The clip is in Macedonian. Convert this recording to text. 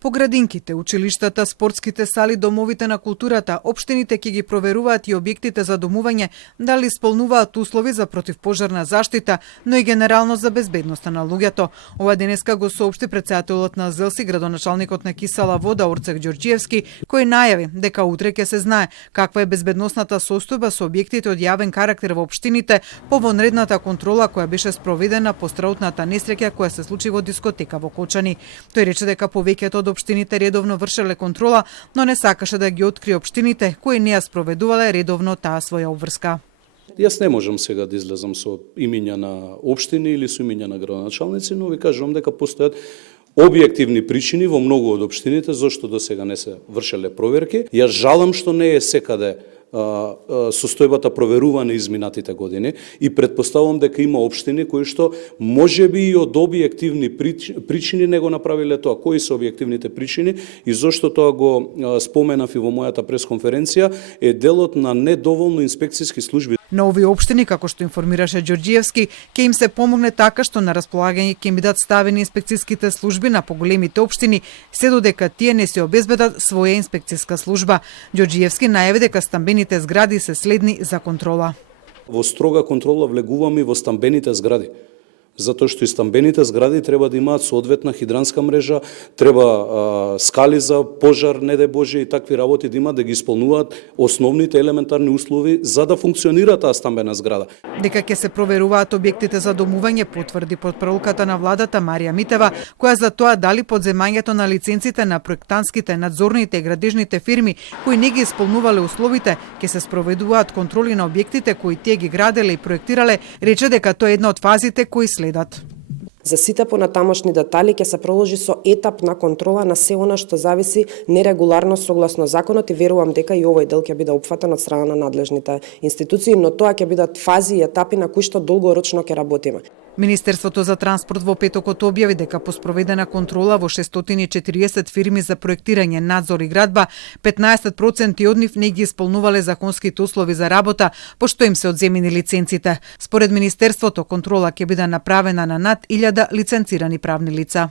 По градинките, училиштата, спортските сали, домовите на културата, општините ќе ги проверуваат и објектите за домување дали исполнуваат услови за противпожарна заштита, но и генерално за безбедноста на луѓето. Ова денеска го соопшти претседателот на ЗЕЛСИ, градоначалникот на Кисела Вода Орцек Ѓорѓиевски, кој најави дека утре ќе се знае каква е безбедносната состојба со објектите од јавен карактер во општините по вонредната контрола која беше спроведена по страутната несреќа која се случи во дискотека во Кочани. Тој рече дека повеќето од општините редовно вршеле контрола, но не сакаше да ги открие општините кои не ја спроведувале редовно таа своја обврска. Јас не можам сега да излезам со имиња на општини или со имиња на градоначалници, но ви кажувам дека постојат објективни причини во многу од општините зашто до сега не се вршеле проверки. Јас жалам што не е секаде состојбата проверувана изминатите години и претпоставувам дека има општини кои што можеби и од објективни причини не го направиле тоа. Кои се објективните причини и зошто тоа го споменав и во мојата пресконференција е делот на недоволно инспекцијски служби. На овие општини, како што информираше Ѓорѓиевски, ќе им се помогне така што на располагање ќе им бидат ставени инспекцијските служби на поголемите општини, се додека тие не се обезбедат своја инспекцијска служба. Ѓорѓиевски најави дека стамбените згради се следни за контрола. Во строга контрола влегуваме во стамбените згради, затоа што и стамбените згради треба да имаат соодветна хидранска мрежа, треба скали за пожар, не дај Боже, и такви работи да имаат, да ги исполнуваат основните елементарни услови за да функционира таа стамбена зграда. Дека ќе се проверуваат објектите за домување, потврди потправилката на владата Марија Митева, која за тоа дали подземањето на лиценците на проектантските, надзорните и градежните фирми кои не ги исполнувале условите, ќе се спроведуваат контроли на објектите кои тие ги граделе и проектирале, рече дека тоа е една од фазите кои следат. За сите понатамошни детали ќе се продолжи со етапна контрола на се она што зависи нерегуларно согласно законот и верувам дека и овој дел ќе биде опфатен од страна на надлежните институции, но тоа ќе бидат фази и етапи на кои што долгорочно ќе работиме. Министерството за транспорт во петокот објави дека по спроведена контрола во 640 фирми за проектирање, надзор и градба, 15% од нив не ги исполнувале законските услови за работа, пошто им се одземени лиценците. Според Министерството, контрола ќе биде направена на над 1000 лиценцирани правни лица.